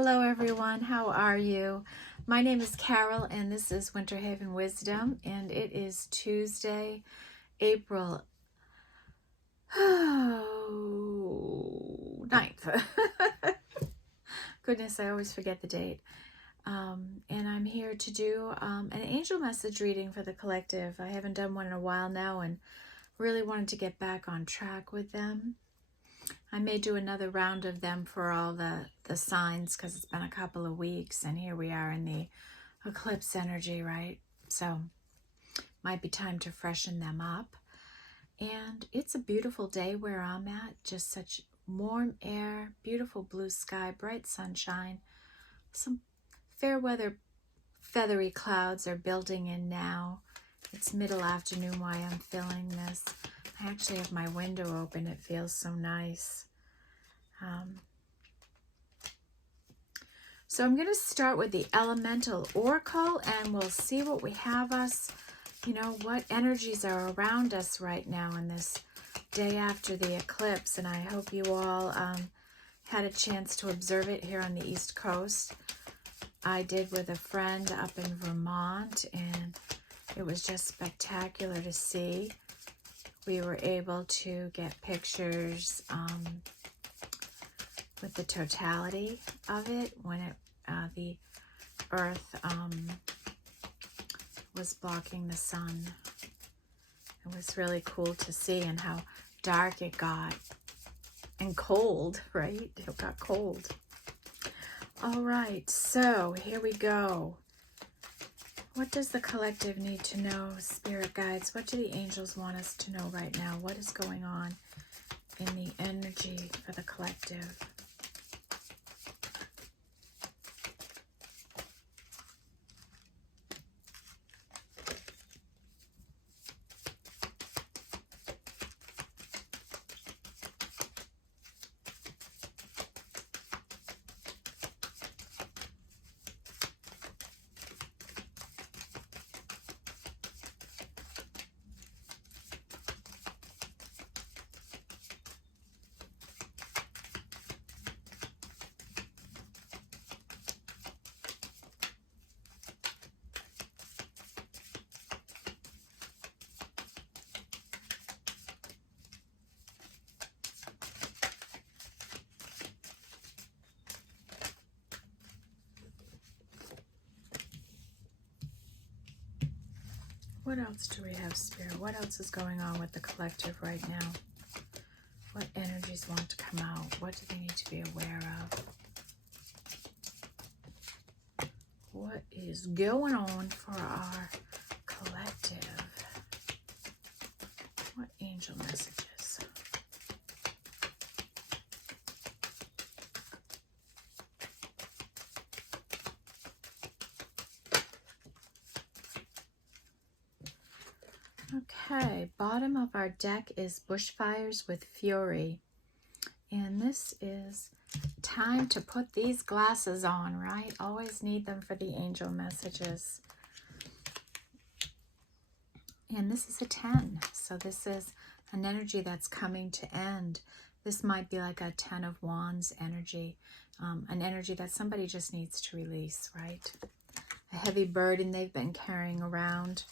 Hello everyone, how are you? My name is Carol and this is Winter Haven Wisdom, and it is Tuesday, April 9th. Goodness, I always forget the date. And I'm here to do an angel message reading for the collective. I haven't done one in a while now and really wanted to get back on track with them. I may do another round of them for all the signs because it's been a couple of weeks and here we are in the eclipse energy, right? So might be time to freshen them up. And it's a beautiful day where I'm at, just such warm air, beautiful blue sky, bright sunshine. Some fair weather, feathery clouds are building in now. It's middle afternoon while I'm filming this. I actually have my window open. It feels so nice. So I'm going to start with the elemental oracle and we'll see what we have us, what energies are around us right now in this day after the eclipse. And I hope you all had a chance to observe it here on the East Coast. I did with a friend up in Vermont and it was just spectacular to see. We were able to get pictures with the totality of it when the earth was blocking the sun. It was really cool to see, and how dark it got and cold, right? It got cold. All right, so here we go. What does the collective need to know, spirit guides? What do the angels want us to know right now? What is going on in the energy for the collective? What else do we have, Spirit? What else is going on with the collective right now? What energies want to come out? What do they need to be aware of? What is going on for our collective? What angel messages? Okay, bottom of our deck is Bushfires with Fury. And this is time to put these glasses on, right? Always need them for the angel messages. And this is a 10. So this is an energy that's coming to end. This might be like a 10 of Wands energy. An energy that somebody just needs to release, right? A heavy burden they've been carrying around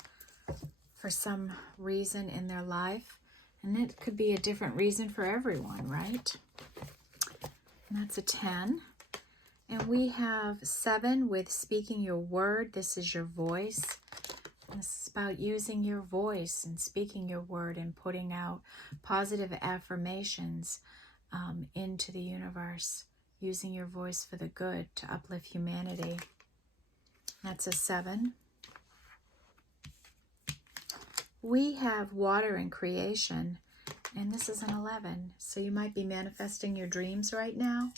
for some reason in their life, and it could be a different reason for everyone, right? And that's a 10. And we have 7 with speaking your word. This is your voice. This is about using your voice and speaking your word and putting out positive affirmations into the universe, using your voice for the good to uplift humanity. That's a 7. We have water and creation, and this is an 11. So you might be manifesting your dreams right now.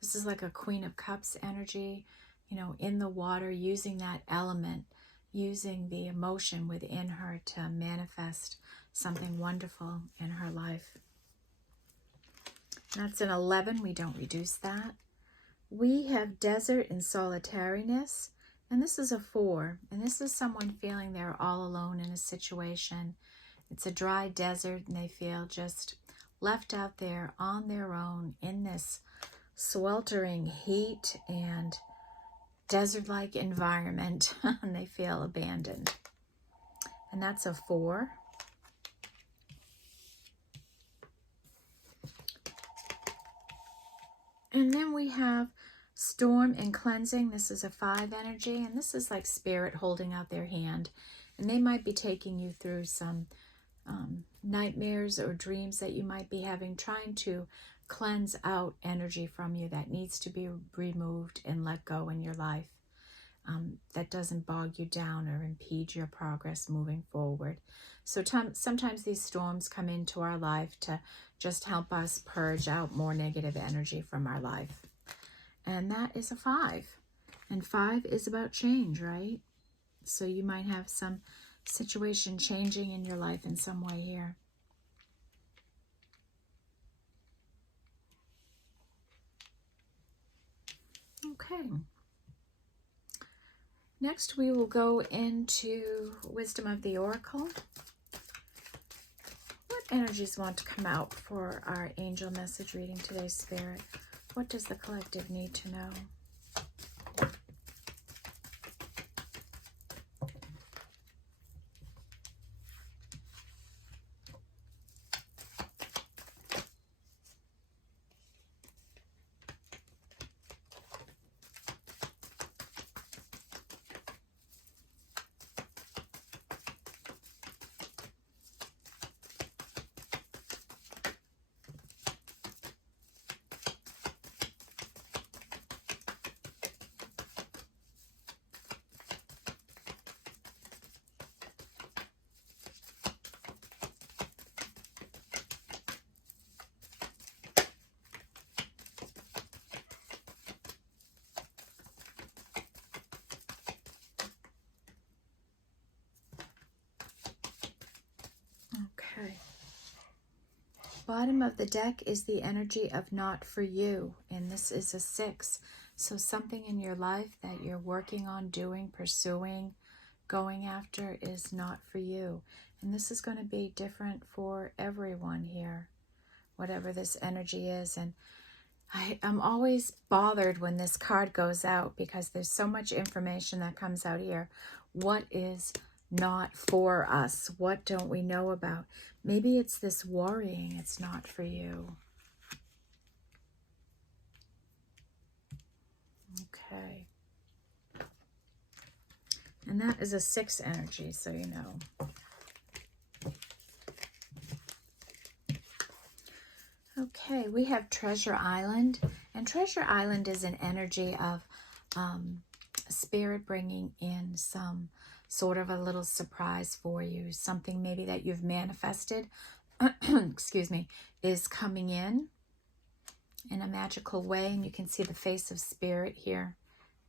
This is like a Queen of Cups energy, in the water, using that element, using the emotion within her to manifest something wonderful in her life. That's an 11. We don't reduce that. We have desert and solitariness. And this is a 4, and this is someone feeling they're all alone in a situation. It's a dry desert, and they feel just left out there on their own in this sweltering heat and desert-like environment, and they feel abandoned. And that's a 4. And then we have storm and cleansing. This is a 5 energy, and this is like spirit holding out their hand. And they might be taking you through some nightmares or dreams that you might be having, trying to cleanse out energy from you that needs to be removed and let go in your life. That doesn't bog you down or impede your progress moving forward. So sometimes these storms come into our life to just help us purge out more negative energy from our life. And that is a 5. And 5 is about change, right? So you might have some situation changing in your life in some way here. Okay. Next, we will go into Wisdom of the Oracle. What energies want to come out for our angel message reading today, Spirit? What does the collective need to know? Okay. Bottom of the deck is the energy of not for you, and this is a 6. So something in your life that you're working on doing, pursuing, going after is not for you. And this is going to be different for everyone here, whatever this energy is. And I'm always bothered when this card goes out because there's so much information that comes out here. What is not for us? What don't we know about? Maybe it's this worrying. It's not for you. Okay. And that is a 6 energy, so you know. Okay, we have Treasure Island. And Treasure Island is an energy of spirit bringing in some sort of a little surprise for you. Something maybe that you've manifested, excuse me, is coming in a magical way. And you can see the face of spirit here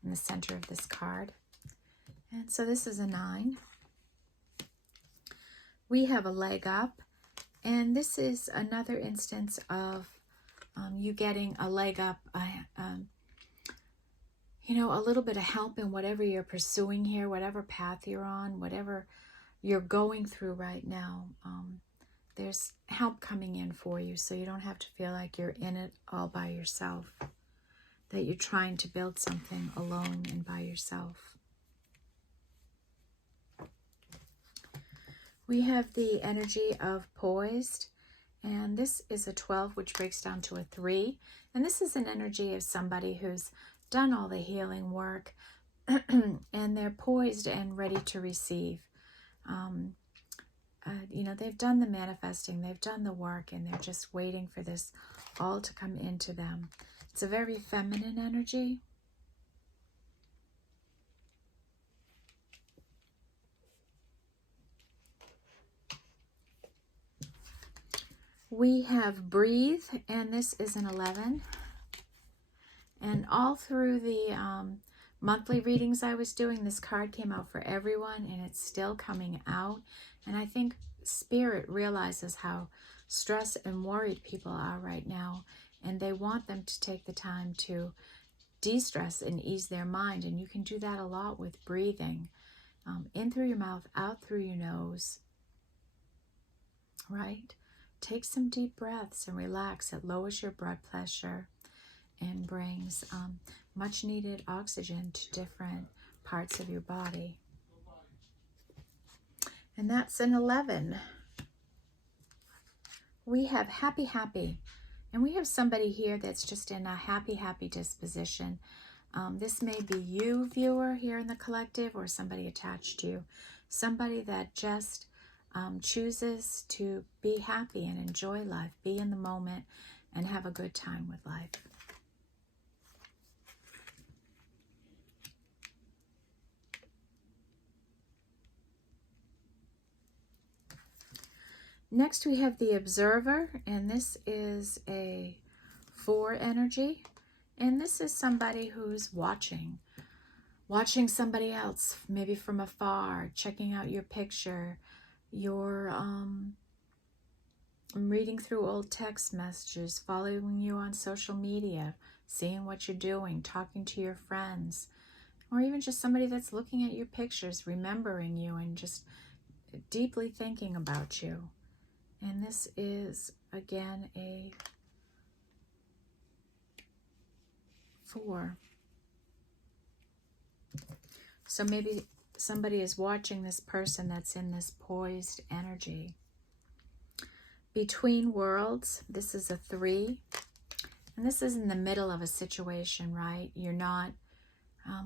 in the center of this card. And so this is a 9. We have a leg up. And this is another instance of you getting a leg up, you know, a little bit of help in whatever you're pursuing here, whatever path you're on, whatever you're going through right now. There's help coming in for you, so you don't have to feel like you're in it all by yourself, that you're trying to build something alone and by yourself. We have the energy of poised, and this is a 12, which breaks down to a 3. And this is an energy of somebody who's done all the healing work, and they're poised and ready to receive. You know, they've done the manifesting, they've done the work, and they're just waiting for this all to come into them. It's a very feminine energy. We have breathe, and this is an 11. And all through the monthly readings I was doing, this card came out for everyone, and it's still coming out. And I think Spirit realizes how stressed and worried people are right now, and they want them to take the time to de-stress and ease their mind. And you can do that a lot with breathing. In through your mouth, out through your nose, right? Take some deep breaths and relax. It lowers your blood pressure. and brings much needed oxygen to different parts of your body. And that's an 11. We have happy, happy. And we have somebody here that's just in a happy, happy disposition. This may be you, viewer, here in the collective, or somebody attached to you. Somebody that just chooses to be happy and enjoy life, be in the moment, and have a good time with life. Next we have the Observer, and this is a 4 energy. And this is somebody who's watching somebody else, maybe from afar, checking out your picture. You're reading through old text messages, following you on social media, seeing what you're doing, talking to your friends, or even just somebody that's looking at your pictures, remembering you, and just deeply thinking about you. And this is, again, a 4. So maybe somebody is watching this person that's in this poised energy. Between Worlds, this is a 3. And this is in the middle of a situation, right? You're not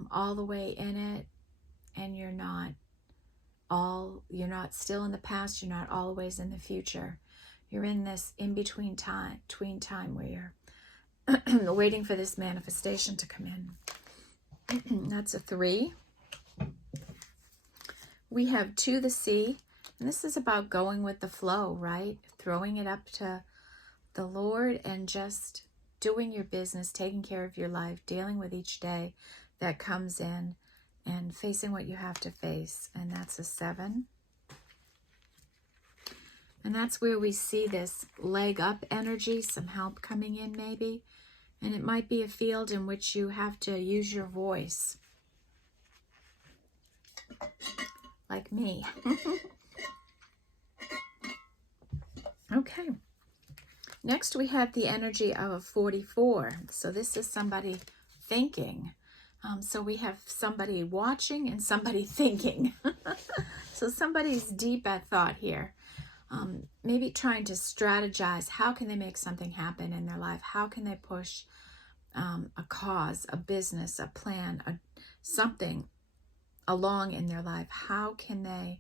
all the way in it, and you're not still in the past, you're not always in the future. You're in this in-between time where you're waiting for this manifestation to come in. That's a 3. We have To the Sea, and this is about going with the flow, right? Throwing it up to the Lord and just doing your business, taking care of your life, dealing with each day that comes in, and facing what you have to face. And that's a 7. And that's where we see this leg up energy, some help coming in maybe. And it might be a field in which you have to use your voice. Like me. Okay. Next we have the energy of a 44. So this is somebody thinking. So we have somebody watching and somebody thinking. So somebody's deep at thought here. Maybe trying to strategize. How can they make something happen in their life? How can they push a cause, a business, a plan, something along in their life? How can they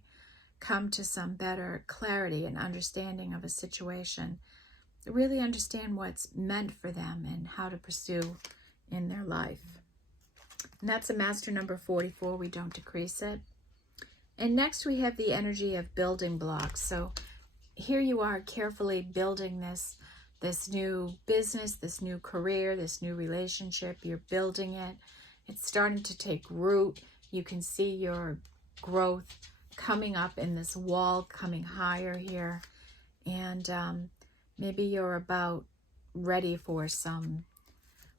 come to some better clarity and understanding of a situation? Really understand what's meant for them and how to pursue in their life. And that's a master number 44. We don't decrease it. And next we have the energy of building blocks. So here you are carefully building this new business, this new career, this new relationship. You're building it. It's starting to take root. You can see your growth coming up in this wall, coming higher here. And maybe you're about ready for some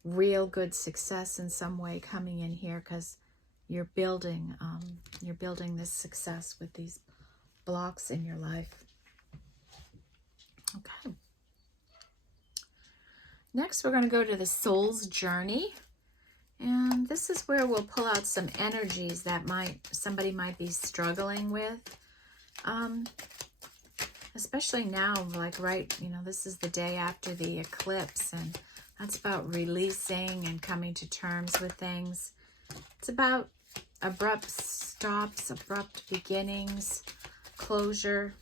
real good success in some way coming in here, because you're building this success with these blocks in your life. Okay. Next, we're going to go to the soul's journey. And this is where we'll pull out some energies that somebody might be struggling with. Especially now, like this is the day after the eclipse, and that's about releasing and coming to terms with things. It's about abrupt stops, abrupt beginnings, closure.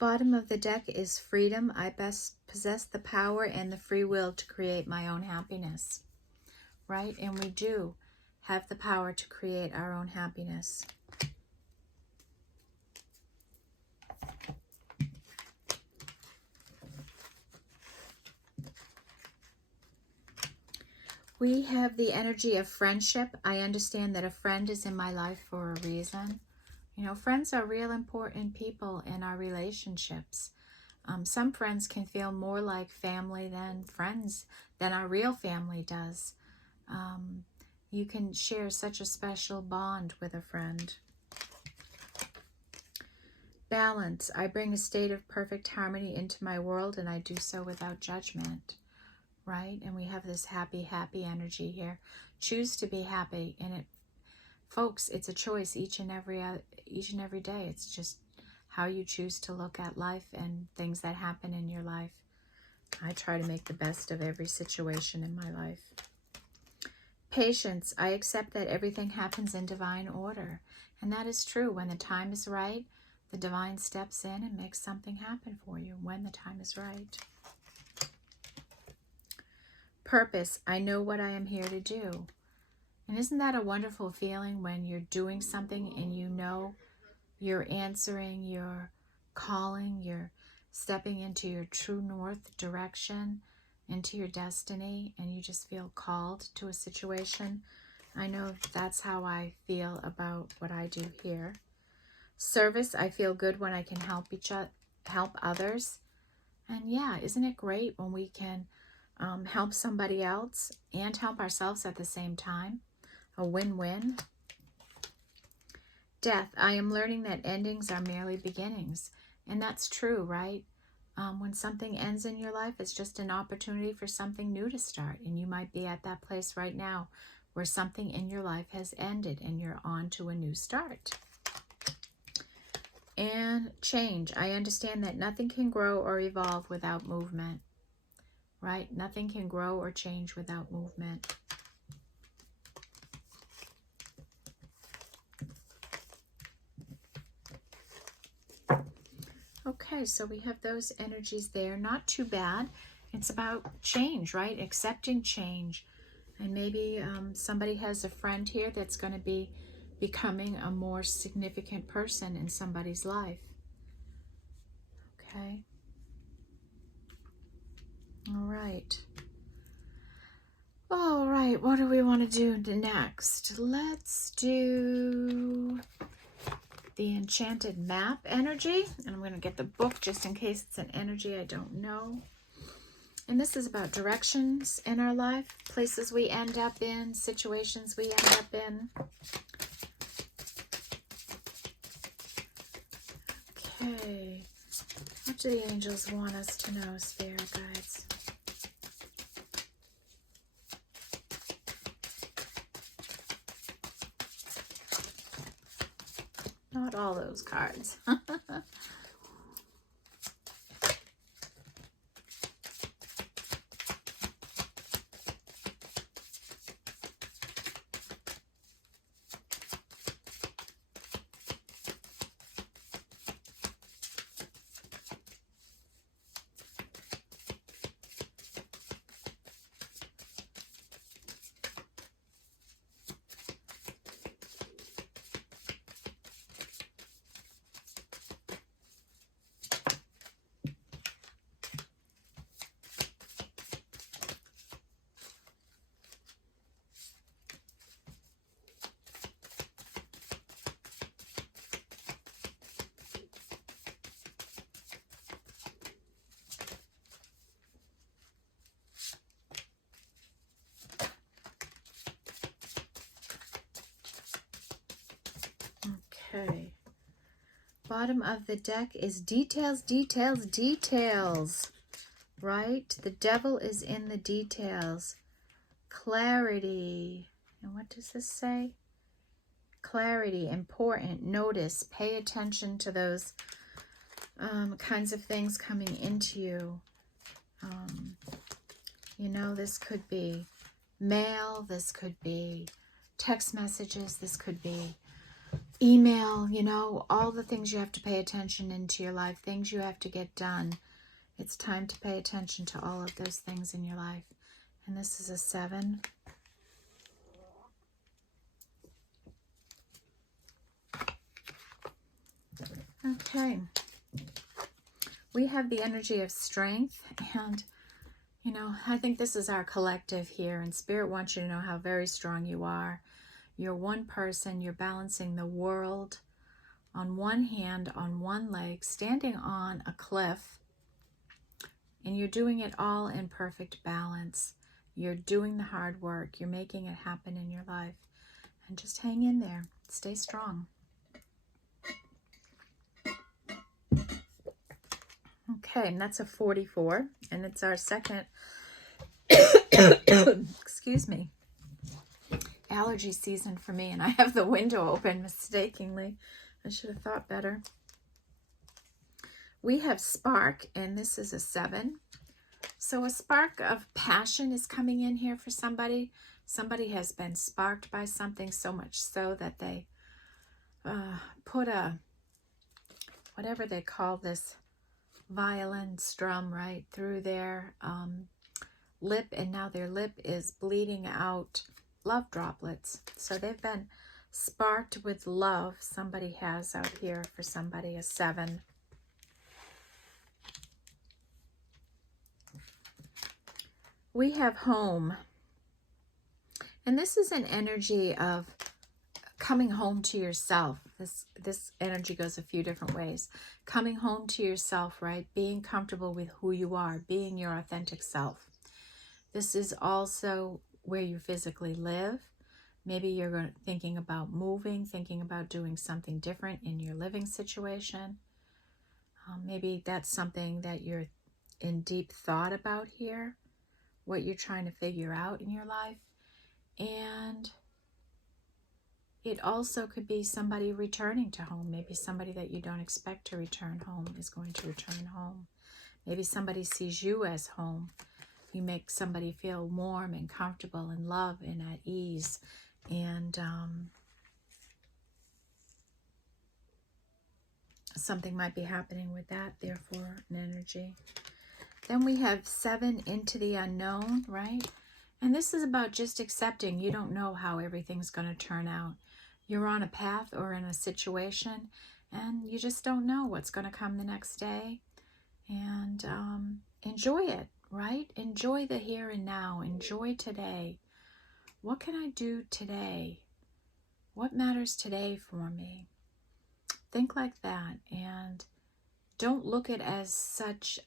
Bottom of the deck is freedom. I best possess the power and the free will to create my own happiness. Right? And we do have the power to create our own happiness. We have the energy of friendship. I understand that a friend is in my life for a reason. You know, friends are real important people in our relationships. Some friends can feel more like family than friends, than our real family does. You can share such a special bond with a friend. Balance. I bring a state of perfect harmony into my world, and I do so without judgment. Right? And we have this happy, happy energy here. Choose to be happy. And it, folks, it's a choice each and every day. It's just how you choose to look at life and things that happen in your life. I try to make the best of every situation in my life. Patience. I accept that everything happens in divine order. And that is true. When the time is right, the divine steps in and makes something happen for you when the time is right. Purpose. I know what I am here to do. And isn't that a wonderful feeling when you're doing something and you know you're answering your calling, you're stepping into your true north direction, into your destiny, and you just feel called to a situation? I know that's how I feel about what I do here. Service. I feel good when I can help others. And yeah, isn't it great when we can help somebody else and help ourselves at the same time? A win-win. Death. I am learning that endings are merely beginnings. And that's true, right? When something ends in your life, it's just an opportunity for something new to start. And you might be at that place right now where something in your life has ended and you're on to a new start. And change. I understand that nothing can grow or evolve without movement. Right? Nothing can grow or change without movement. Okay, so we have those energies there. Not too bad. It's about change, right? Accepting change. And maybe somebody has a friend here that's going to be becoming a more significant person in somebody's life. Okay. All right. All right, what do we want to do next? Let's do the enchanted map energy. And I'm going to get the book just in case it's an energy I don't know. And this is about directions in our life, places we end up in, situations we end up in. Okay. What do the angels want us to know, spirit guides? Not all those cards. Okay. Bottom of the deck is details, details, details. Right? The devil is in the details. Clarity. And what does this say? Clarity, important, notice, pay attention to those kinds of things coming into you. You know, this could be mail, this could be text messages, this could be email, you know, all the things you have to pay attention into your life, things you have to get done. It's time to pay attention to all of those things in your life. And this is a 7. Okay. We have the energy of strength, and you know, I think this is our collective here, and Spirit wants you to know how very strong you are. You're one person, you're balancing the world on one hand, on one leg, standing on a cliff, and you're doing it all in perfect balance. You're doing the hard work, you're making it happen in your life, and just hang in there, stay strong. Okay, and that's a 44, and it's our second, excuse me, allergy season for me, and I have the window open mistakenly. I should have thought better. We have spark, and this is a 7. So a spark of passion is coming in here for somebody. Somebody has been sparked by something, so much so that they put a, whatever they call this, violin strum right through their lip, and now their lip is bleeding out love droplets. So they've been sparked with love. Somebody has out here for somebody, a 7. We have home, and this is an energy of coming home to yourself. This energy goes a few different ways. Coming home to yourself, right? Being comfortable with who you are, being your authentic self. This is also where you physically live. Maybe you're thinking about moving, thinking about doing something different in your living situation. Maybe that's something that you're in deep thought about here, what you're trying to figure out in your life. And it also could be somebody returning to home. Maybe somebody that you don't expect to return home is going to return home. Maybe somebody sees you as home. You make somebody feel warm and comfortable and loved and at ease. And something might be happening with that, therefore, an energy. Then we have 7, into the unknown, right? And this is about just accepting. You don't know how everything's going to turn out. You're on a path or in a situation, and you just don't know what's going to come the next day. And enjoy it, right? Enjoy the here and now. Enjoy today. What can I do today? What matters today for me? Think like that, and don't look at it as such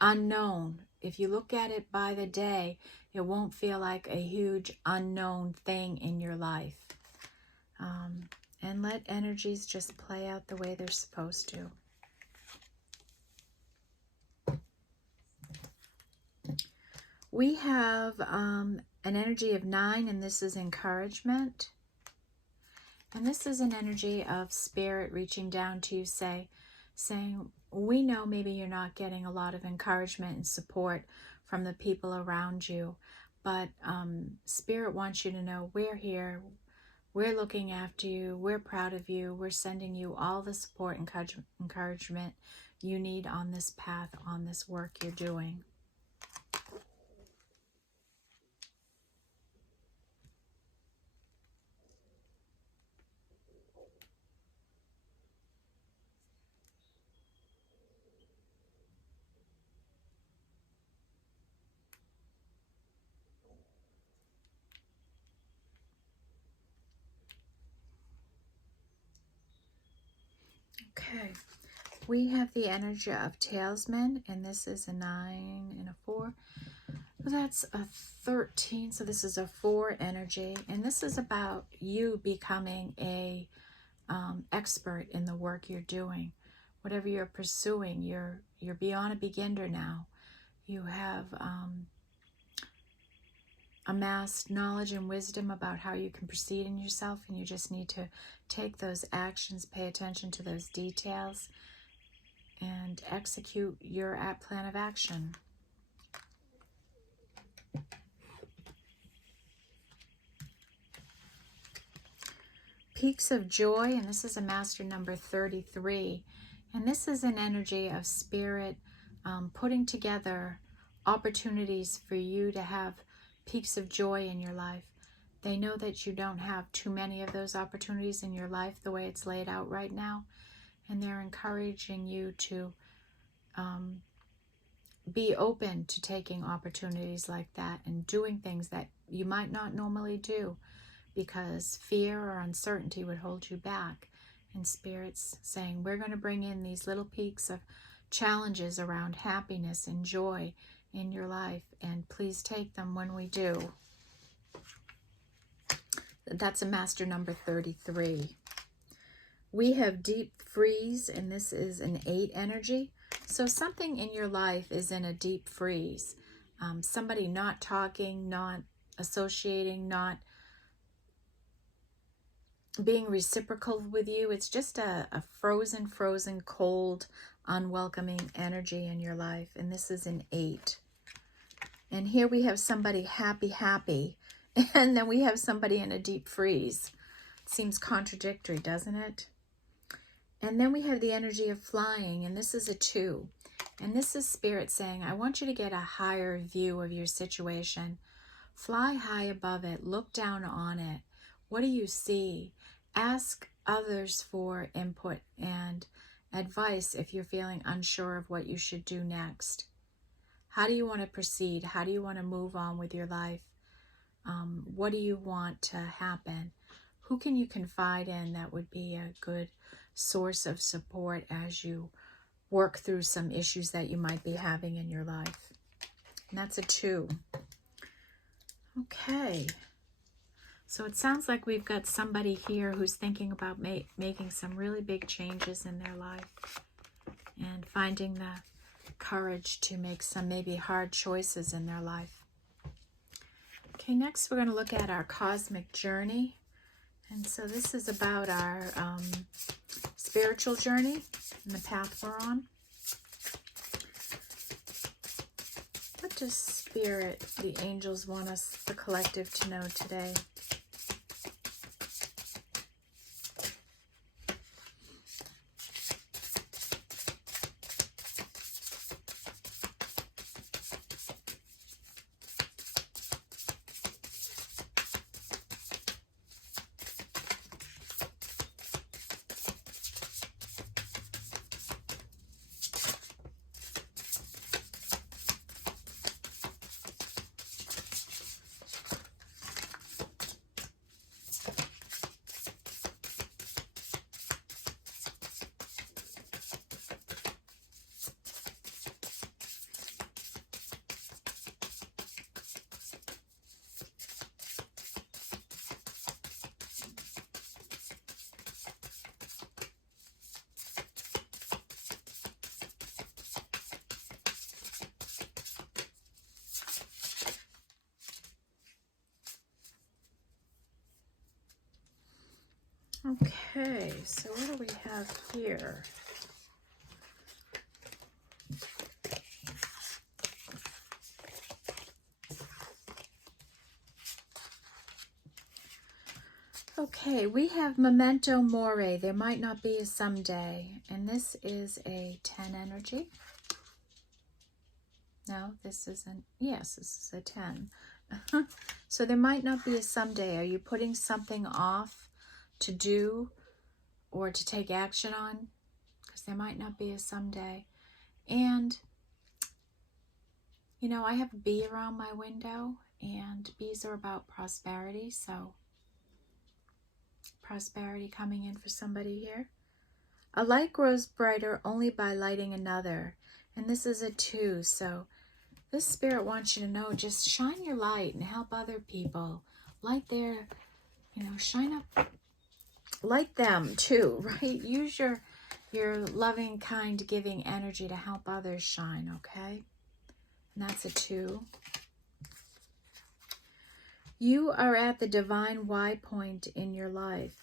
unknown. If you look at it by the day, it won't feel like a huge unknown thing in your life. And let energies just play out the way they're supposed to. We have an energy of 9, and this is encouragement. And this is an energy of Spirit reaching down to you, saying, we know maybe you're not getting a lot of encouragement and support from the people around you, but Spirit wants you to know we're here, we're looking after you, we're proud of you, we're sending you all the support and encouragement you need on this path, on this work you're doing. Okay, we have the energy of Talesman, and this is a 9 and a 4. That's a 13, so this is a 4 energy, and this is about you becoming a expert in the work you're doing. Whatever you're pursuing, you're beyond a beginner now. You have amassed knowledge and wisdom about how you can proceed in yourself, and you just need to take those actions, pay attention to those details, and execute your plan of action. Peaks of Joy, and this is a master number 33, and this is an energy of Spirit putting together opportunities for you to have peaks of joy in your life. They know that you don't have too many of those opportunities in your life the way it's laid out right now, And they're encouraging you to be open to taking opportunities like that and doing things that you might not normally do because fear or uncertainty would hold you back. And Spirit's saying, we're going to bring in these little peaks of challenges around happiness and joy in your life, and please take them when we do. That's a master number 33. We have deep freeze, and this is an 8 energy. So something in your life is in a deep freeze. Somebody not talking, not associating, not being reciprocal with you. It's just a frozen, cold, unwelcoming energy in your life. And this is an 8. And here we have somebody happy. And then we have somebody in a deep freeze. Seems contradictory, doesn't it? And then we have the energy of flying, and this is a 2. And this is Spirit saying, I want you to get a higher view of your situation. Fly high above it. Look down on it. What do you see? Ask others for input and advice if you're feeling unsure of what you should do next. How do you want to proceed? How do you want to move on with your life? What do you want to happen? Who can you confide in that would be a good source of support as you work through some issues that you might be having in your life? And that's a 2. Okay. So it sounds like we've got somebody here who's thinking about making some really big changes in their life and finding the courage to make some maybe hard choices in their life. Okay, next we're going to look at our cosmic journey. And so this is about our spiritual journey and the path we're on. What does Spirit, the angels, want us, the collective, to know today? Okay, so what do we have here? Okay, we have memento mori. There might not be a someday. And this is a 10 energy. No, this isn't. Yes, this is a 10. So there might not be a someday. Are you putting something off to do or to take action on? Because there might not be a someday. And, you know, I have a bee around my window, and bees are about prosperity. So prosperity coming in for somebody here. A light grows brighter only by lighting another. And this is a 2. So this Spirit wants you to know, just shine your light and help other people. Light their, shine up. Light them too, right? Use your loving, kind, giving energy to help others shine, okay? And that's a 2. You are at the divine Y point in your life.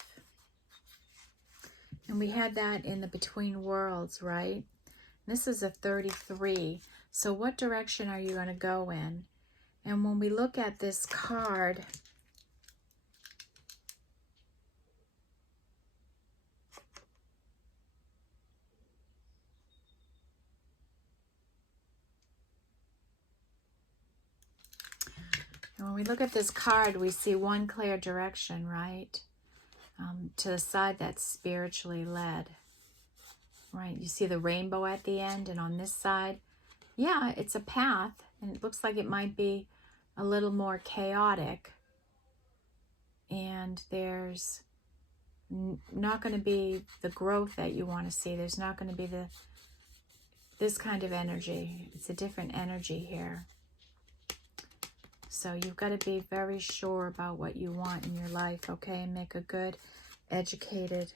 And we had that in the between worlds, right? This is a 33. So what direction are you going to go in? And when we look at this card, we see one clear direction, right? To the side that's spiritually led. right? You see the rainbow at the end, and on this side, yeah, it's a path, and it looks like it might be a little more chaotic, and there's not going to be the growth that you want to see. There's not going to be this kind of energy. It's a different energy here. So you've got to be very sure about what you want in your life, okay? And make a good, educated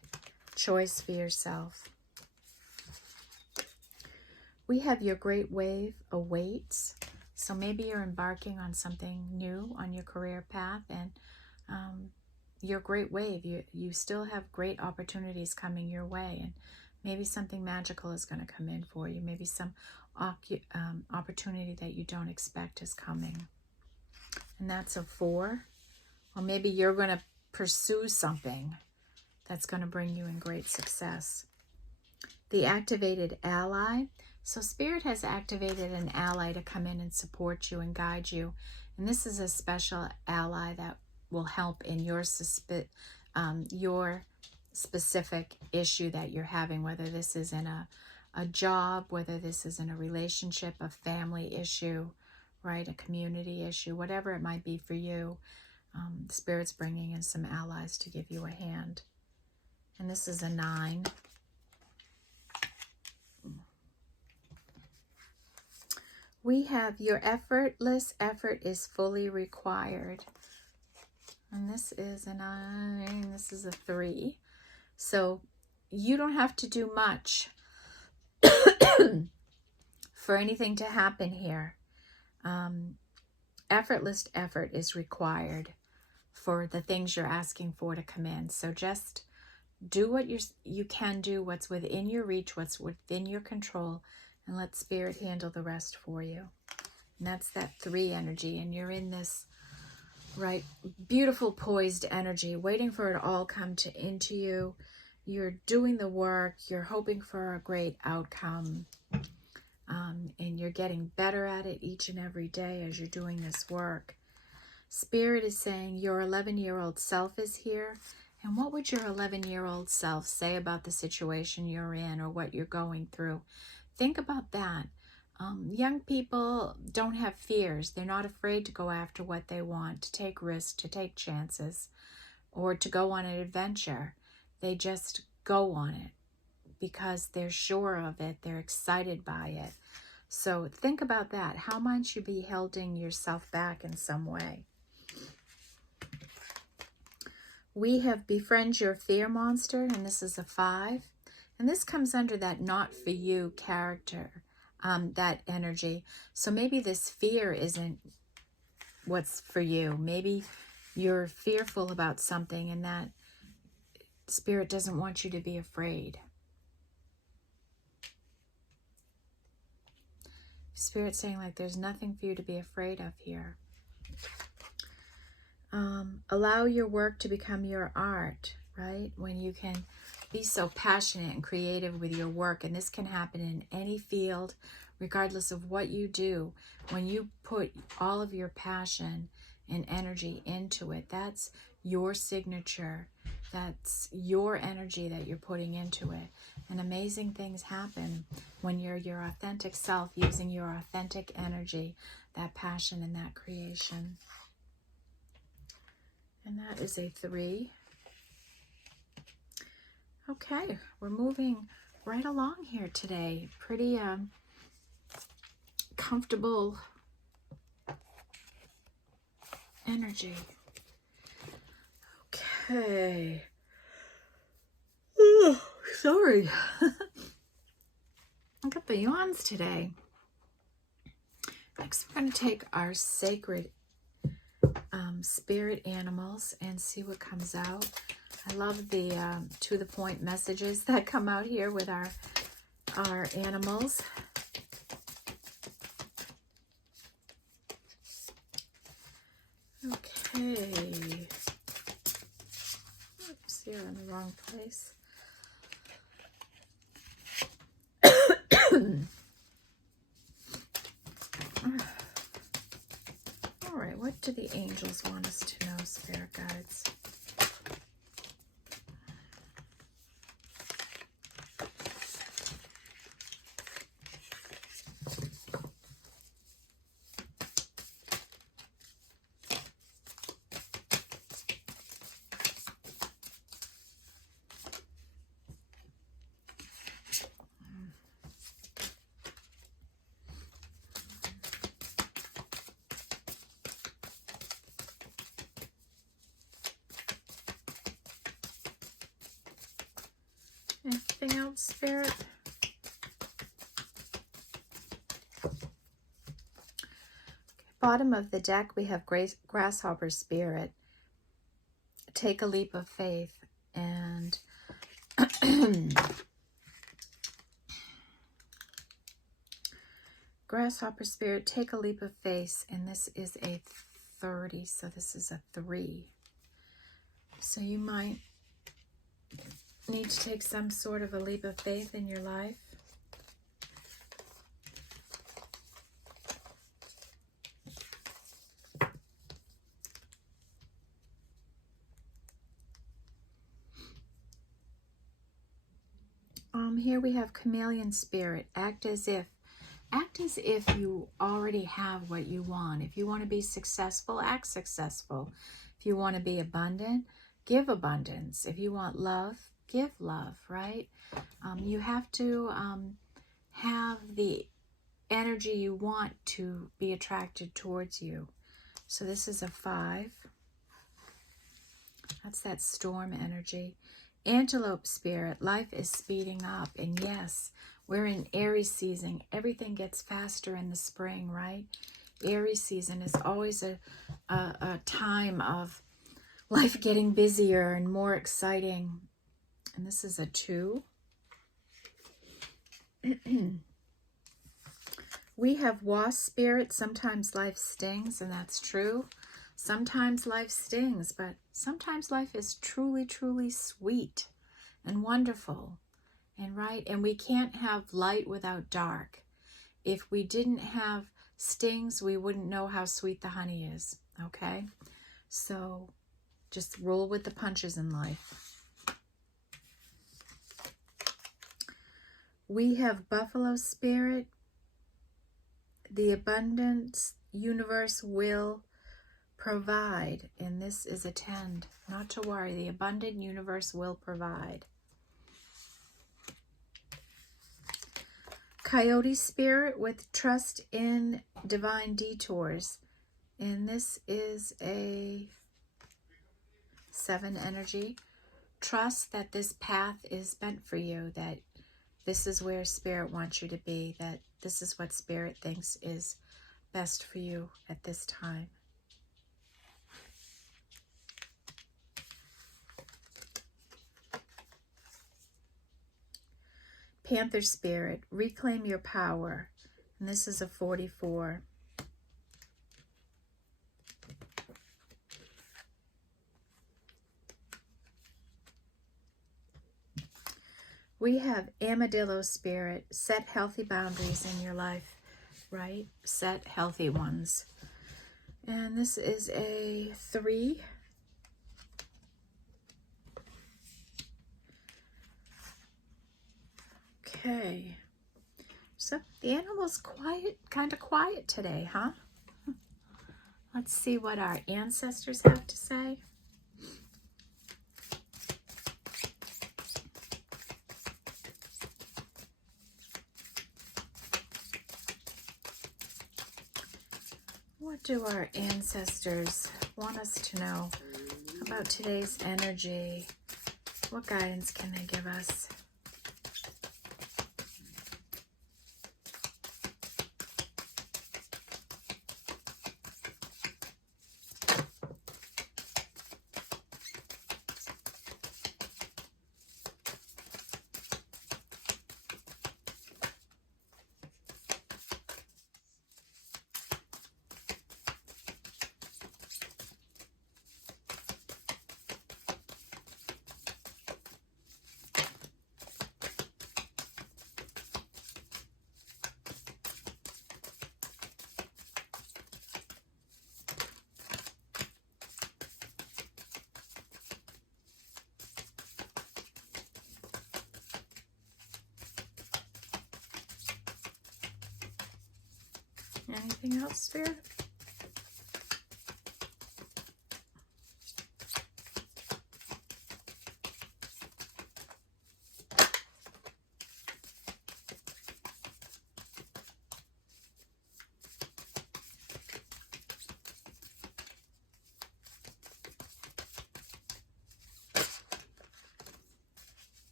choice for yourself. We have your great wave awaits. So maybe you're embarking on something new on your career path, and your great wave, you still have great opportunities coming your way, and maybe something magical is going to come in for you. Maybe some opportunity that you don't expect is coming. And that's a 4. Or maybe you're going to pursue something that's going to bring you in great success. The activated ally. So Spirit has activated an ally to come in and support you and guide you. And this is a special ally that will help in your specific issue that you're having, whether this is in a job, whether this is in a relationship, a family issue, right, a community issue, whatever it might be for you. Spirit's bringing in some allies to give you a hand. And this is a 9. We have your effortless effort is fully required. And this is a 9. This is a 3. So you don't have to do much for anything to happen here. Effortless effort is required for the things you're asking for to come in. So just do what you can do, what's within your reach, what's within your control, and let Spirit handle the rest for you. And that's that 3 energy, and you're in this, right, beautiful poised energy, waiting for it all come into you. You're doing the work, you're hoping for a great outcome, and you're getting better at it each and every day as you're doing this work. Spirit is saying your 11-year-old self is here. And what would your 11-year-old self say about the situation you're in or what you're going through? Think about that. Young people don't have fears. They're not afraid to go after what they want, to take risks, to take chances, or to go on an adventure. They just go on it because they're sure of it. They're excited by it. So think about that. How might you be holding yourself back in some way? We have befriend your fear monster, and this is a 5. And this comes under that not for you character, that energy. So maybe this fear isn't what's for you. Maybe you're fearful about something, and that Spirit doesn't want you to be afraid. Spirit's saying, like, there's nothing for you to be afraid of here. Allow your work to become your art, right? When you can be so passionate and creative with your work, and this can happen in any field, regardless of what you do. When you put all of your passion and energy into it, that's your signature. That's your energy that you're putting into it. And amazing things happen when you're your authentic self, using your authentic energy, that passion and that creation. And that is a 3. Okay, we're moving right along here today. Pretty comfortable energy. Okay. Oh, sorry. I got the yawns today. Next, we're going to take our sacred spirit animals and see what comes out. I love the to-the-point messages that come out here with our animals. Okay. Oops, you're in the wrong place. All right, what do the angels want us to know, spirit guides? Anything else, Spirit? Bottom of the deck, we have Grasshopper Spirit. Take a leap of faith. And Grasshopper Spirit, take a leap of faith. And this is a 30, so this is a 3. So you might need to take some sort of a leap of faith in your life. Here we have Chameleon Spirit. Act as if you already have what you want. If you want to be successful, act successful. If you want to be abundant, give abundance. If you want love, give love, right? You have to have the energy you want to be attracted towards you. So this is a 5. That's that storm energy. Antelope Spirit, life is speeding up. And yes, we're in Aries season. Everything gets faster in the spring, right? Aries season is always a time of life getting busier and more exciting. And this is a 2. We have Wasp Spirit. Sometimes life stings, and that's true. Sometimes life stings, but sometimes life is truly, truly sweet and wonderful and right. And we can't have light without dark. If we didn't have stings, we wouldn't know how sweet the honey is, okay? So just roll with the punches in life. We have Buffalo Spirit. The abundance universe will provide, and this is a 10. Not to worry, the abundant universe will provide. Coyote Spirit, with trust in divine detours, and this is a 7 energy. Trust that this path is meant for you, that this is where Spirit wants you to be, that this is what Spirit thinks is best for you at this time. Panther Spirit, reclaim your power. And this is a 44. We have Armadillo Spirit, set healthy boundaries in your life, right? Set healthy ones. And this is a 3. Okay, so the animal's quiet, kind of quiet today, huh? Let's see what our ancestors have to say. What do our ancestors want us to know about today's energy? What guidance can they give us? Anything else, Spirit?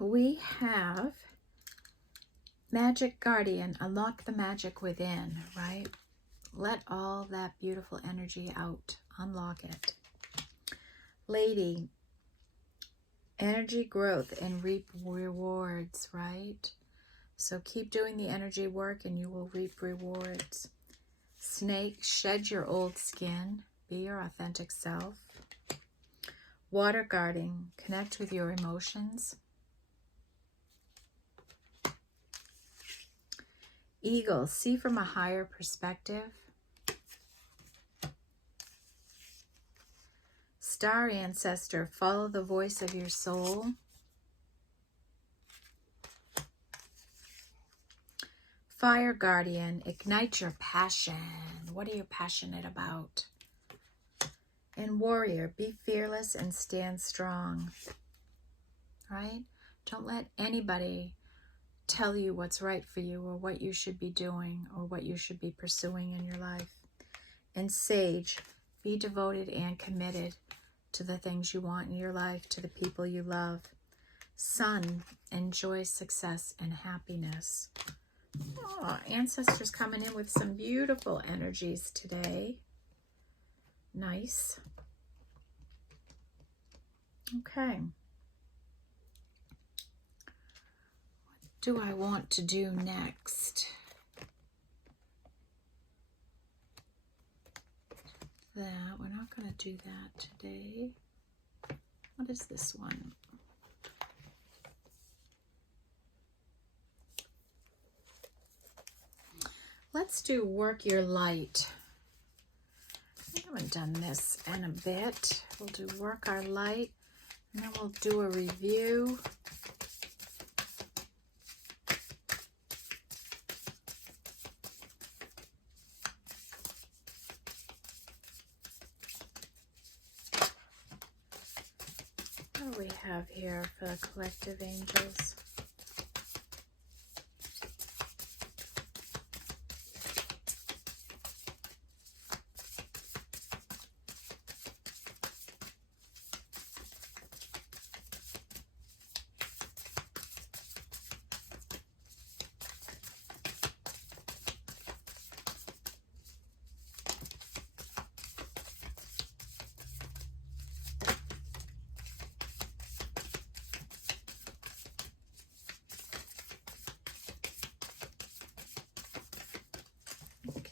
We have Magic Guardian, unlock the magic within, right? Let all that beautiful energy out. Unlock it. Lady, energy growth and reap rewards, right? So keep doing the energy work and you will reap rewards. Snake, shed your old skin. Be your authentic self. Water guarding, connect with your emotions. Eagle, see from a higher perspective. Star ancestor, follow the voice of your soul. Fire guardian, ignite your passion. What are you passionate about? And warrior, be fearless and stand strong. Right? Don't let anybody tell you what's right for you or what you should be doing or what you should be pursuing in your life. And sage, be devoted and committed to the things you want in your life, to the people you love. Sun, enjoy success and happiness. Oh, ancestors coming in with some beautiful energies today. Nice. Okay. What do I want to do next? That we're not going to do that today. What is this one? Let's do work your light. I haven't done this in a bit. We'll do work our light, and then we'll do a review. What do we have here for the collective angels?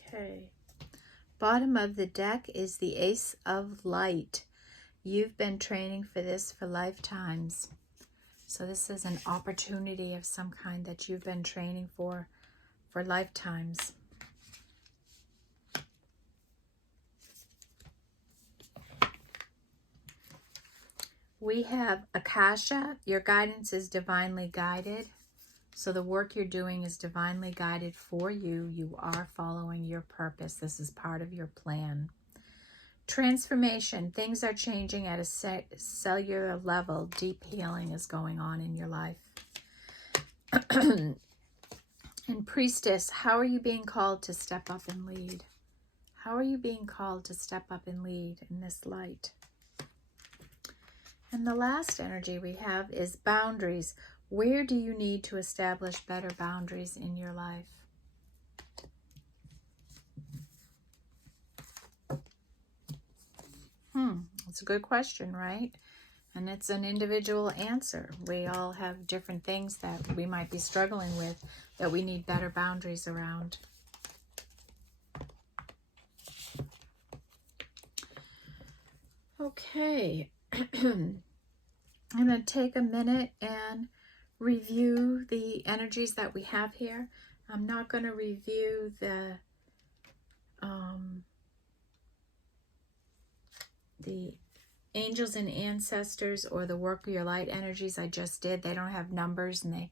Okay. Bottom of the deck is the Ace of Light. You've been training for this for lifetimes. So this is an opportunity of some kind that you've been training for lifetimes. We have Akasha. Your guidance is divinely guided. So the work you're doing is divinely guided for you. You are following your purpose. This is part of your plan. Transformation. Things are changing at a cellular level. Deep healing is going on in your life. And Priestess, how are you being called to step up and lead? How are you being called to step up and lead in this light? And the last energy we have is boundaries. Where do you need to establish better boundaries in your life? It's a good question, right? And it's an individual answer. We all have different things that we might be struggling with that we need better boundaries around. Okay. I'm going to take a minute and review the energies that we have here. I'm not going to review the angels and ancestors or the work of your light energies I just did. They don't have numbers and they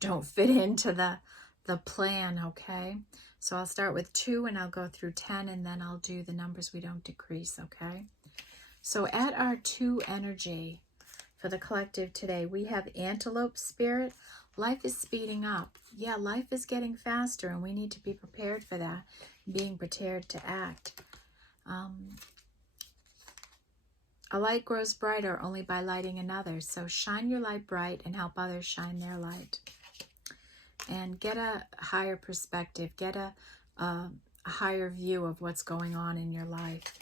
don't fit into the plan, okay? So I'll start with 2 and I'll go through 10 and then I'll do the numbers we don't decrease, okay? So at our 2 energy for the collective today, we have Antelope Spirit. Life is speeding up. Yeah, life is getting faster and we need to be prepared for that, being prepared to act. A light grows brighter only by lighting another. So shine your light bright and help others shine their light. And get a higher perspective. Get a higher view of what's going on in your life.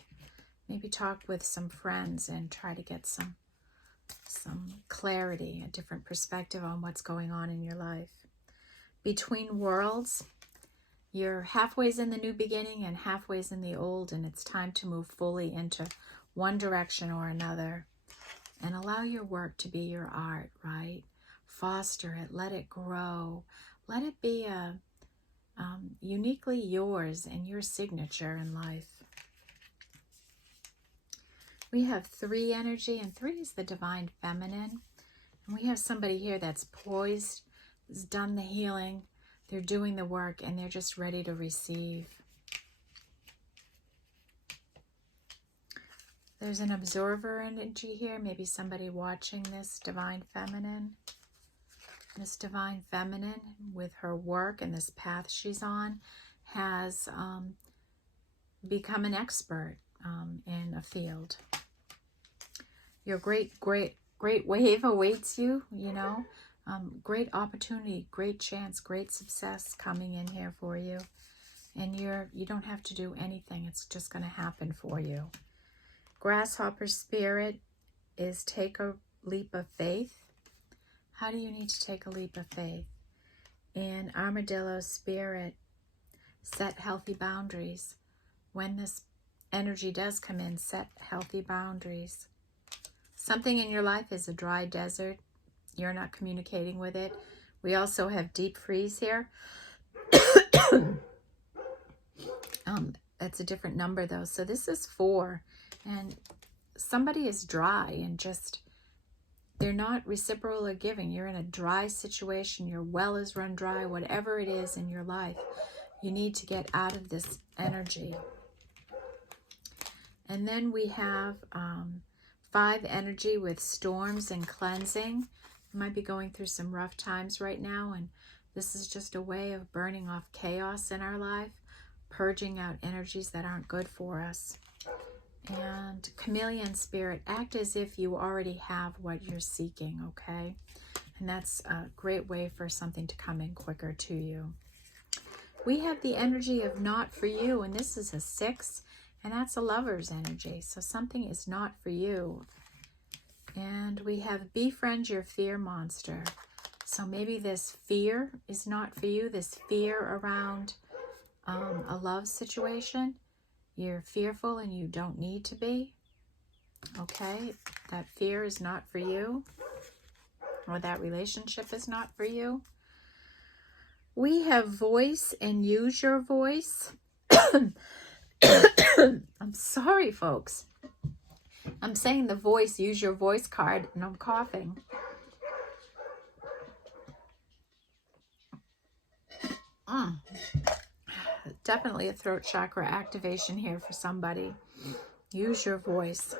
Maybe talk with some friends and try to get some clarity, a different perspective on what's going on in your life. Between worlds, you're halfway's in the new beginning and halfway's in the old, and it's time to move fully into one direction or another. And allow your work to be your art, right? Foster it, let it grow. Let it be uniquely yours and your signature in life. We have 3 energy, and 3 is the divine feminine. And we have somebody here that's poised, has done the healing, they're doing the work, and they're just ready to receive. There's an observer energy here, maybe somebody watching this divine feminine. This divine feminine, with her work and this path she's on, has become an expert in a field. Your great wave awaits you, you know. Great opportunity, great chance, great success coming in here for you. And you don't have to do anything. It's just going to happen for you. Grasshopper spirit is take a leap of faith. How do you need to take a leap of faith? And armadillo spirit, set healthy boundaries. When this energy does come in, set healthy boundaries. Something in your life is a dry desert. You're not communicating with it. We also have deep freeze here. That's a different number though. So this is 4. And somebody is dry and just, they're not reciprocal or giving. You're in a dry situation. Your well is run dry. Whatever it is in your life, you need to get out of this energy. And then we have 5 energy with storms and cleansing. You might be going through some rough times right now, and this is just a way of burning off chaos in our life, purging out energies that aren't good for us. And chameleon spirit, act as if you already have what you're seeking, okay? And that's a great way for something to come in quicker to you. We have the energy of not for you, and this is a 6, and that's a lover's energy. So something is not for you. And we have befriend your fear monster. So maybe this fear is not for you, this fear around a love situation. You're fearful and you don't need to be. Okay, that fear is not for you, or that relationship is not for you. We have voice and use your voice. I'm sorry, folks. I'm saying the voice, use your voice card, and I'm coughing. Definitely a throat chakra activation here for somebody. Use your voice.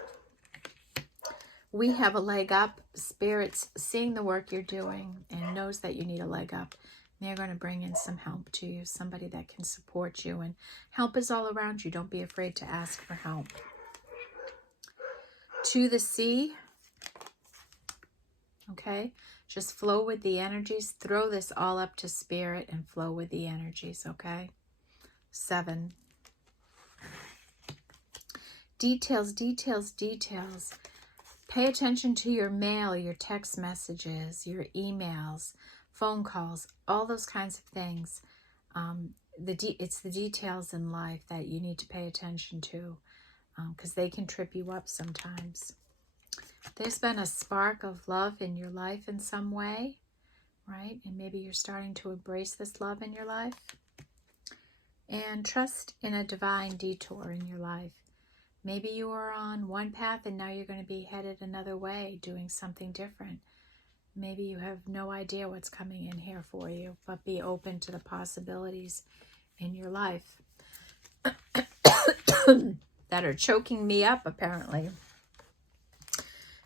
We have a leg up. Spirit's seeing the work you're doing and knows that you need a leg up. They're going to bring in some help to you, somebody that can support you. And help is all around you. Don't be afraid to ask for help. To the sea. Okay. Just flow with the energies. Throw this all up to spirit and flow with the energies. Okay. 7. Details, details, details. Pay attention to your mail, your text messages, your emails, phone calls, all those kinds of things. It's the details in life that you need to pay attention to, because they can trip you up sometimes. There's been a spark of love in your life in some way, right? And maybe you're starting to embrace this love in your life. And trust in a divine detour in your life. Maybe you are on one path and now you're going to be headed another way, doing something different. Maybe you have no idea what's coming in here for you, but be open to the possibilities in your life that are choking me up, apparently.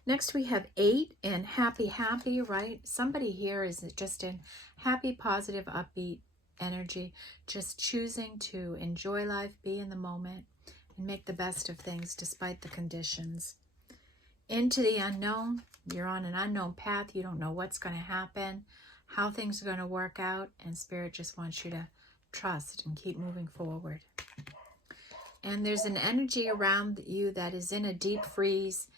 Next we have 8 and happy, right? Somebody here is just in happy, positive, upbeat energy, just choosing to enjoy life, be in the moment, and make the best of things despite the conditions. Into the unknown. You're on an unknown path. You don't know what's going to happen, how things are going to work out, and Spirit just wants you to trust and keep moving forward. And there's an energy around you that is in a deep freeze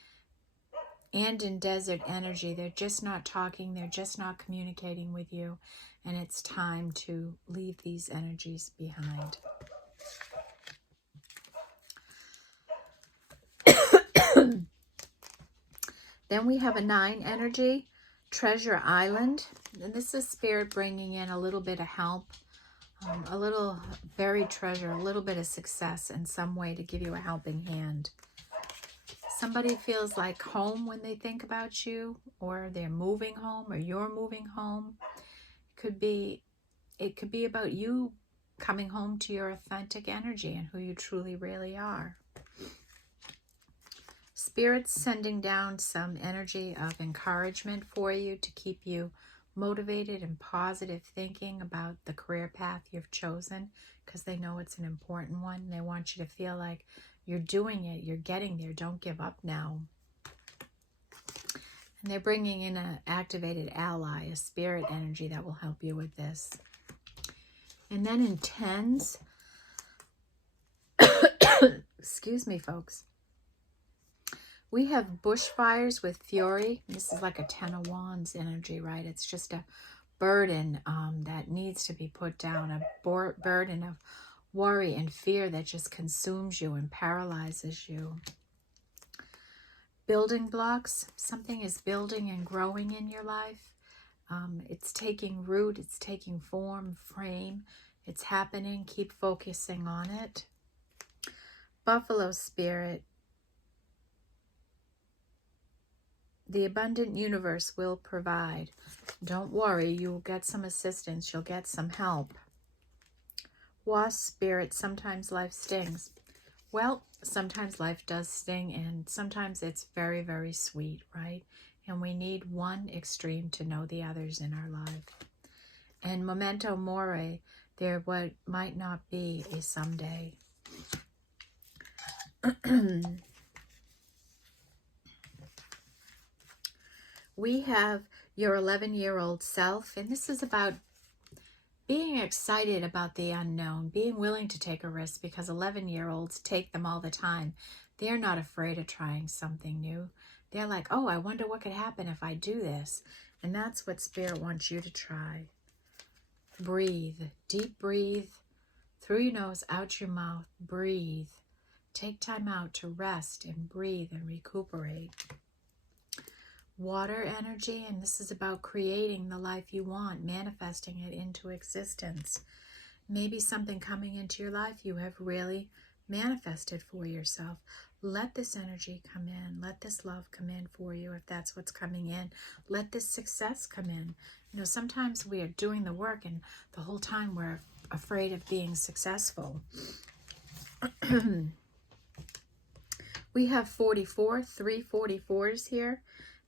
and in desert energy. They're just not talking. They're just not communicating with you. And it's time to leave these energies behind. Then we have a 9 energy, Treasure Island. And this is Spirit bringing in a little bit of help, a little buried treasure, a little bit of success in some way to give you a helping hand. Somebody feels like home when they think about you, or they're moving home, or you're moving home. It could be about you coming home to your authentic energy and who you truly really are. Spirit's sending down some energy of encouragement for you to keep you motivated and positive thinking about the career path you've chosen, because they know it's an important one. They want you to feel like you're doing it, you're getting there, don't give up now. And they're bringing in an activated ally, a spirit energy that will help you with this. And then in 10s, excuse me, folks, we have bushfires with fury. This is like a 10 of Wands energy, right? It's just a burden that needs to be put down, a burden of worry and fear that just consumes you and paralyzes you. Building blocks. Something is building and growing in your life. It's taking root. It's taking form, frame. It's happening. Keep focusing on it. Buffalo Spirit. The abundant universe will provide. Don't worry, you'll get some assistance. You'll get some help. Wasp Spirit, sometimes life stings. Well, sometimes life does sting, and sometimes it's very, very sweet, right? And we need one extreme to know the others in our life. And memento mori, there what might not be a someday. We have your 11-year-old self, and this is about being excited about the unknown, being willing to take a risk, because 11-year-olds take them all the time. They're not afraid of trying something new. They're like, oh, I wonder what could happen if I do this. And that's what Spirit wants you to try. Breathe. Deep breathe. Through your nose, out your mouth. Breathe. Take time out to rest and breathe and recuperate. Water energy, and this is about creating the life you want, manifesting it into existence. Maybe something coming into your life you have really manifested for yourself. Let this energy come in. Let this love come in for you if that's what's coming in. Let this success come in. You know, sometimes we are doing the work and the whole time we're afraid of being successful. We have 3 44s here.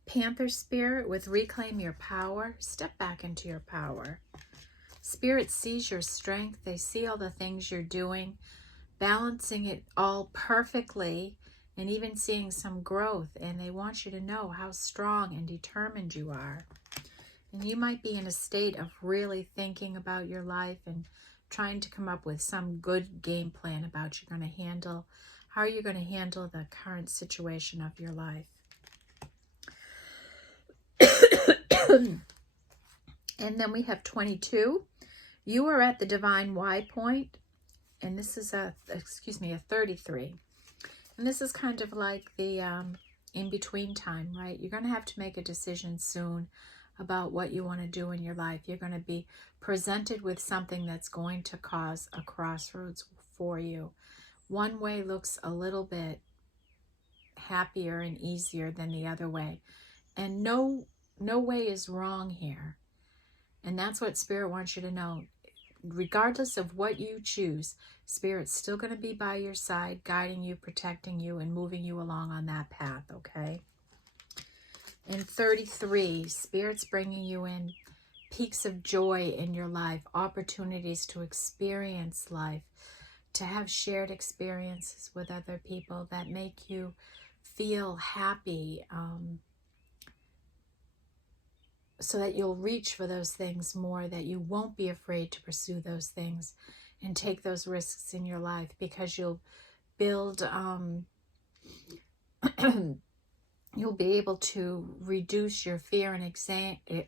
Panther Spirit with reclaim your power. Step back into your power. Spirit sees your strength. They see all the things you're doing, balancing it all perfectly, and even seeing some growth. And they want you to know how strong and determined you are. And you might be in a state of really thinking about your life and trying to come up with some good game plan about how you're going to handle the current situation of your life. And then we have 22. You are at the divine Y point, and this is a 33. And this is kind of like the in-between time, right? You're going to have to make a decision soon about what you want to do in your life. You're going to be presented with something that's going to cause a crossroads for you. One way looks a little bit happier and easier than the other way. And no way is wrong here. And that's what Spirit wants you to know. Regardless of what you choose, Spirit's still going to be by your side, guiding you, protecting you, and moving you along on that path, okay? In 33, Spirit's bringing you in peaks of joy in your life, opportunities to experience life, to have shared experiences with other people that make you feel happy, so that you'll reach for those things more, that you won't be afraid to pursue those things and take those risks in your life, because you'll build, you'll be able to reduce your fear and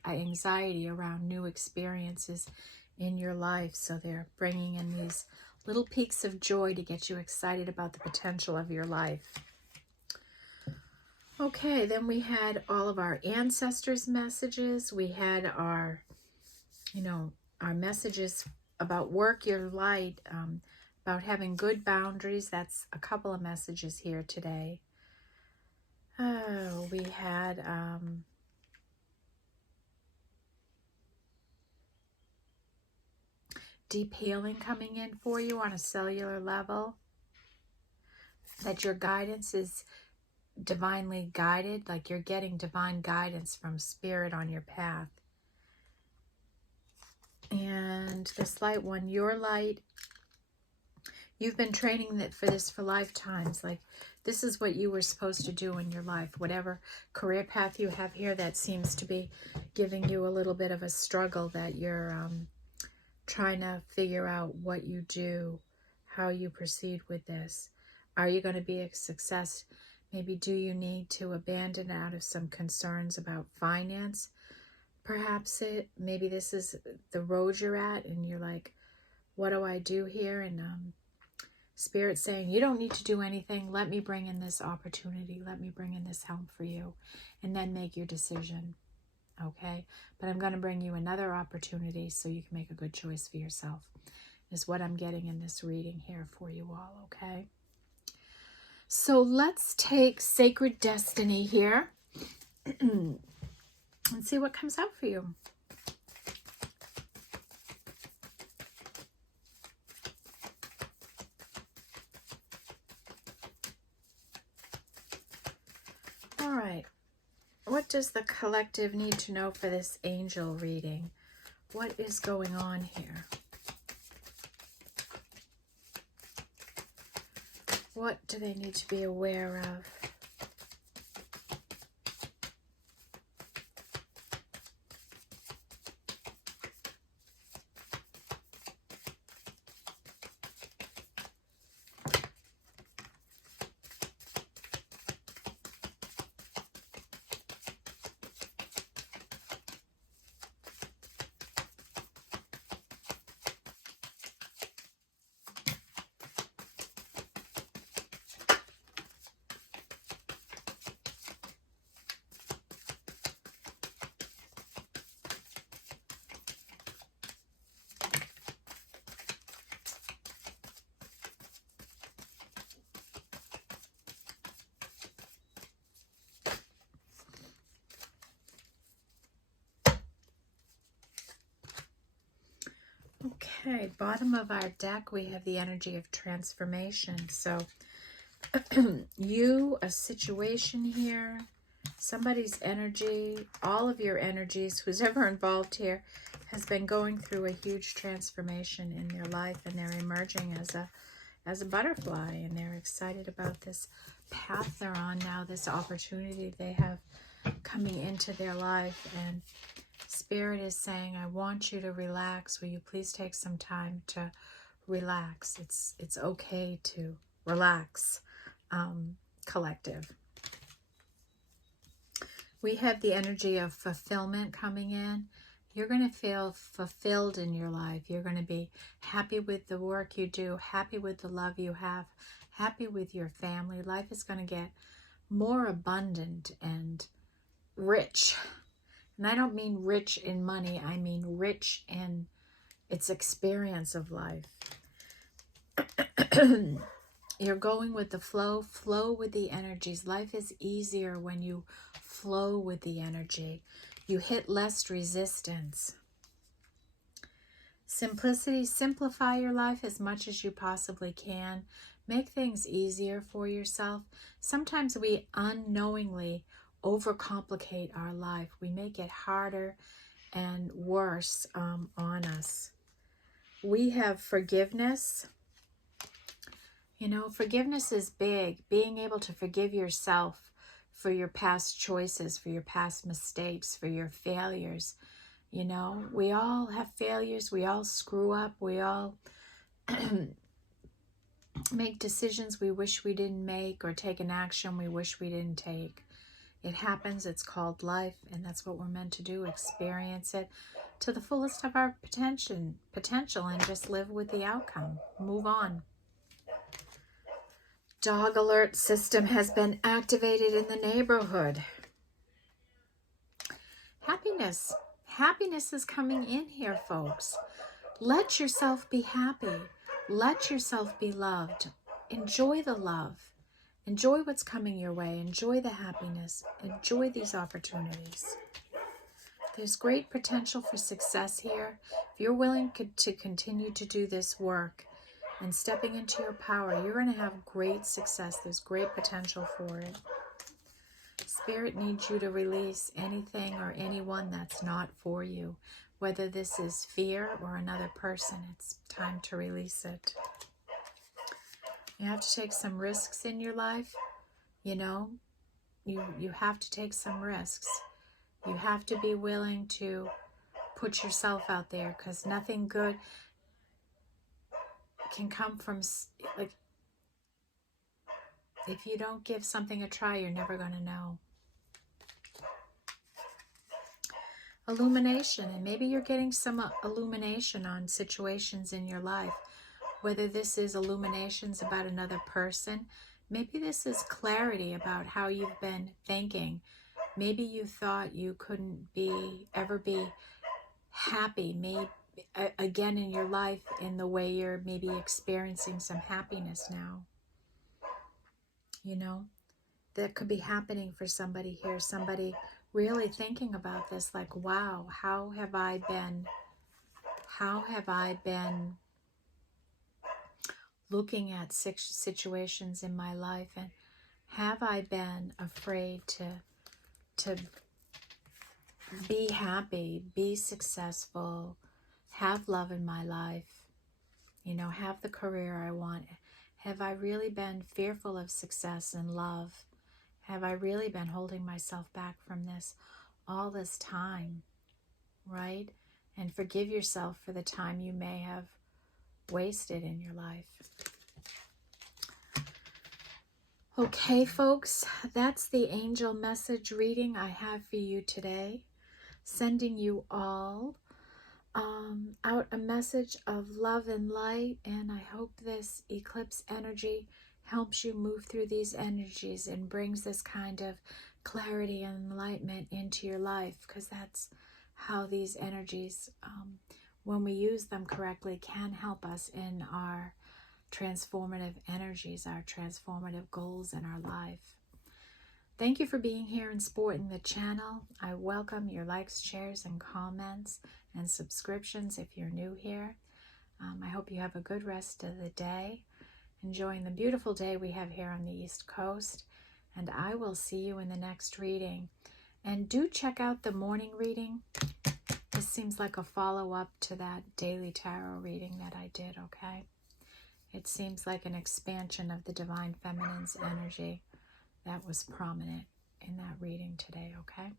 anxiety around new experiences in your life. So they're bringing in these little peaks of joy to get you excited about the potential of your life. Okay, then we had all of our ancestors' messages. We had our, our messages about work your light, about having good boundaries. That's a couple of messages here today. Oh, we had deep healing coming in for you on a cellular level. That your guidance is divinely guided, like you're getting divine guidance from spirit on your path. And this light one, your light, you've been training for this for lifetimes. Like, this is what you were supposed to do in your life. Whatever career path you have here that seems to be giving you a little bit of a struggle, that you're trying to figure out what you do, how you proceed with this. Are you going to be a success? Maybe do you need to abandon out of some concerns about finance? Perhaps maybe this is the road you're at and you're like, what do I do here? And Spirit's saying, you don't need to do anything. Let me bring in this opportunity. Let me bring in this help for you. And then make your decision. Okay? But I'm going to bring you another opportunity so you can make a good choice for yourself, is what I'm getting in this reading here for you all. Okay? So let's take Sacred Destiny here and see what comes out for you. All right. What does the collective need to know for this angel reading? What is going on here? What do they need to be aware of? Okay, bottom of our deck, we have the energy of transformation. So you, a situation here, somebody's energy, all of your energies, who's ever involved here, has been going through a huge transformation in their life, and they're emerging as a butterfly, and they're excited about this path they're on now, this opportunity they have coming into their life. And Spirit is saying, I want you to relax. Will you please take some time to relax? It's okay to relax, collective. We have the energy of fulfillment coming in. You're going to feel fulfilled in your life. You're going to be happy with the work you do, happy with the love you have, happy with your family. Life is going to get more abundant and rich. And I don't mean rich in money. I mean rich in its experience of life. You're going with the flow with the energies. Life is easier when you flow with the energy. You hit less resistance. Simplicity, simplify your life as much as you possibly can. Make things easier for yourself. Sometimes we unknowingly overcomplicate our life. We make it harder and worse on us. We have forgiveness. You know, forgiveness is big. Being able to forgive yourself for your past choices, for your past mistakes, for your failures. You know, we all have failures. We all screw up. We all make decisions we wish we didn't make, or take an action we wish we didn't take. It happens. It's called life, and that's what we're meant to do. Experience it to the fullest of our potential, and just live with the outcome. Move on. Dog alert system has been activated in the neighborhood. Happiness. Happiness is coming in here, folks. Let yourself be happy. Let yourself be loved. Enjoy the love. Enjoy what's coming your way. Enjoy the happiness. Enjoy these opportunities. There's great potential for success here. If you're willing to continue to do this work and stepping into your power, you're going to have great success. There's great potential for it. Spirit needs you to release anything or anyone that's not for you. Whether this is fear or another person, it's time to release it. You have to take some risks in your life. You know, you have to take some risks. You have to be willing to put yourself out there, because nothing good can come from, like, if you don't give something a try, you're never going to know. Illumination, and maybe you're getting some illumination on situations in your life. Whether this is illuminations about another person, maybe this is clarity about how you've been thinking. Maybe you thought you couldn't ever be happy, maybe again in your life, in the way you're maybe experiencing some happiness now. You know, that could be happening for somebody here. Somebody really thinking about this, like, wow, how have I been looking at situations in my life, and have I been afraid to be happy, be successful, have love in my life, you know, have the career I want? Have I really been fearful of success and love? Have I really been holding myself back from this all this time, right? And forgive yourself for the time you may have wasted in your life. Okay, folks, that's the angel message reading I have for you today. Sending you all out a message of love and light, and I hope this eclipse energy helps you move through these energies and brings this kind of clarity and enlightenment into your life, because that's how these energies, when we use them correctly, can help us in our transformative energies, our transformative goals in our life. Thank you for being here and supporting the channel. I welcome your likes, shares, and comments, and subscriptions if you're new here. I hope you have a good rest of the day, enjoying the beautiful day we have here on the East Coast, and I will see you in the next reading. And do check out the morning reading. This seems like a follow-up to that daily tarot reading that I did, okay? It seems like an expansion of the Divine Feminine's energy that was prominent in that reading today, okay?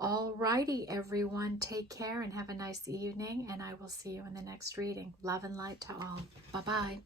Alrighty, everyone. Take care and have a nice evening, and I will see you in the next reading. Love and light to all. Bye-bye.